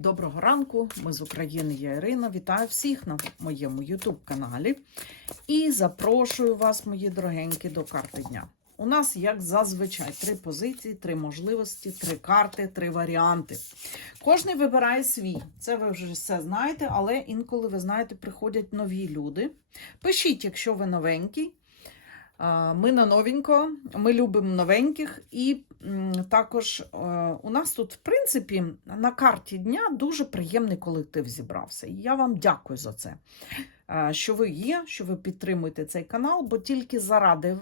Доброго ранку, ми з України, я Ірина. Вітаю всіх на моєму YouTube-каналі і запрошую вас, мої дорогенькі, до карти дня. У нас, як зазвичай, три позиції, три можливості, три карти, три варіанти. Кожний вибирає свій. Це ви вже все знаєте, але інколи, ви знаєте, приходять нові люди. Пишіть, якщо ви новенький. Ми на новенько, ми любимо новеньких, і також е, у нас тут, в принципі, на карті дня дуже приємний колектив зібрався. І я вам дякую за це, е, що ви є, що ви підтримуєте цей канал, бо тільки заради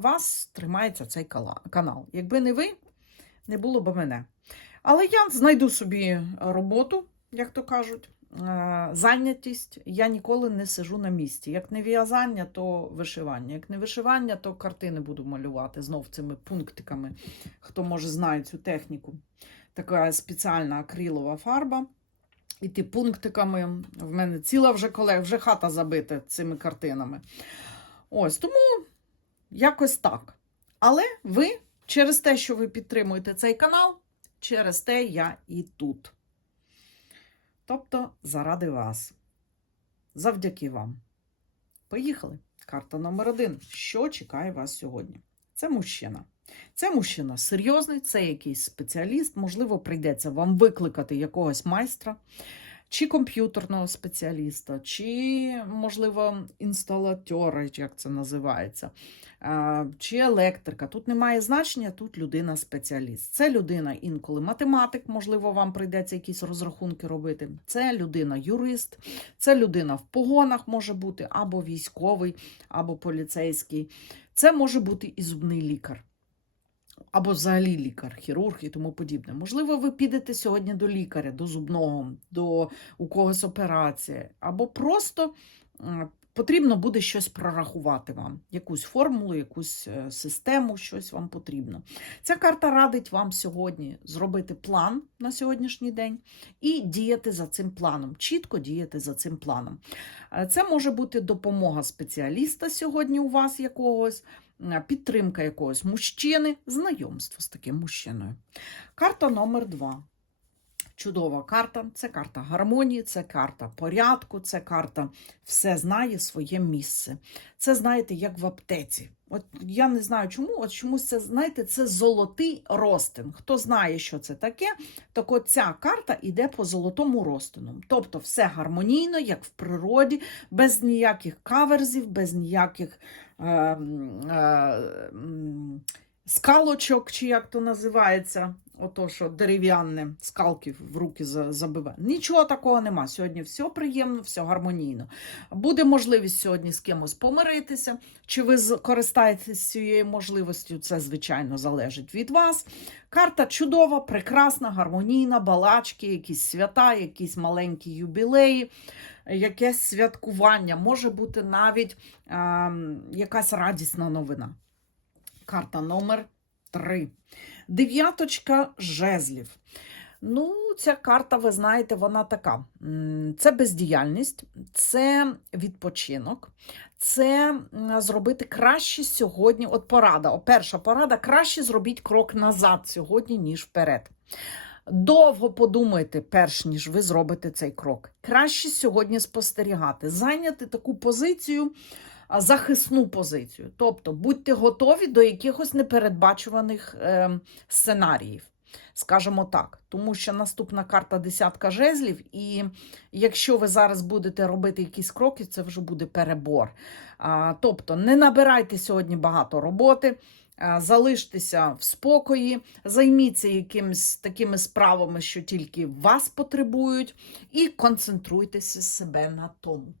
вас тримається цей канал. Якби не ви, не було б мене. Але я знайду собі роботу, як то кажуть. Е, Зайнятість, я ніколи не сижу на місці. Як не в'язання, то вишивання. Як не вишивання, то картини буду малювати знов цими пунктиками. Хто може знає цю техніку. Така спеціальна акрилова фарба. І ті пунктиками. В мене ціла вже колег, вже хата забита цими картинами. Ось тому якось так. Але ви через те, що ви підтримуєте цей канал, через те я і тут. Тобто заради вас. Завдяки вам. Поїхали. Карта номер один. Що чекає вас сьогодні? Це мужчина. Це мужчина серйозний, це якийсь спеціаліст. Можливо, прийдеться вам викликати якогось майстра, чи комп'ютерного спеціаліста, чи, можливо, інсталатора, як це називається, чи електрика. Тут немає значення, тут людина спеціаліст. Це людина інколи математик, можливо, вам прийдеться якісь розрахунки робити. Це людина юрист, це людина в погонах може бути, або військовий, або поліцейський. Це може бути і зубний лікар. Або взагалі лікар, хірург і тому подібне. Можливо, ви підете сьогодні до лікаря, до зубного, до у когось операції, або просто потрібно буде щось прорахувати вам, якусь формулу, якусь е, систему, щось вам потрібно. Ця карта радить вам сьогодні зробити план на сьогоднішній день і діяти за цим планом, чітко діяти за цим планом. Е, Це може бути допомога спеціаліста сьогодні у вас якогось, е, підтримка якогось мужчини, знайомство з таким мужчиною. Карта номер два. Чудова карта. Це карта гармонії, це карта порядку, це карта все знає своє місце. Це, знаєте, як в аптеці. От я не знаю чому, от чомусь це, знаєте, це золотий розтин. Хто знає, що це таке, так от ця карта йде по золотому розтину. Тобто все гармонійно, як в природі, без ніяких каверзів, без ніяких е, е, скалочок, чи як то називається. Ото, що дерев'яне скалки в руки за- забиває. Нічого такого нема. Сьогодні все приємно, все гармонійно. Буде можливість сьогодні з кимось помиритися. Чи ви користаєтесь цією можливістю? Це, звичайно, залежить від вас. Карта чудова, прекрасна, гармонійна, балачки, якісь свята, якісь маленькі юбілеї, якесь святкування. Може бути навіть ем, якась радісна новина. Карта номер 3. Дев'яточка жезлів. Ну, ця карта, ви знаєте, вона така: це бездіяльність, це відпочинок, це зробити краще сьогодні. От порада, о, перша порада: краще зробіть крок назад сьогодні, ніж вперед. Довго подумайте, перш ніж ви зробите цей крок. Краще сьогодні спостерігати, зайняти таку позицію, захисну позицію. Тобто будьте готові до якихось непередбачуваних е, сценаріїв. Скажімо так, тому що наступна карта десятка жезлів, і якщо ви зараз будете робити якісь кроки, це вже буде перебор. Тобто не набирайте сьогодні багато роботи, залиштеся в спокої, займіться якимись такими справами, що тільки вас потребують, і концентруйтеся себе на тому.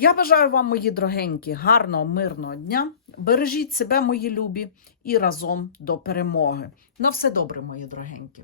Я бажаю вам, мої дорогенькі, гарного, мирного дня. Бережіть себе, мої любі, і разом до перемоги. На все добре, мої дорогенькі.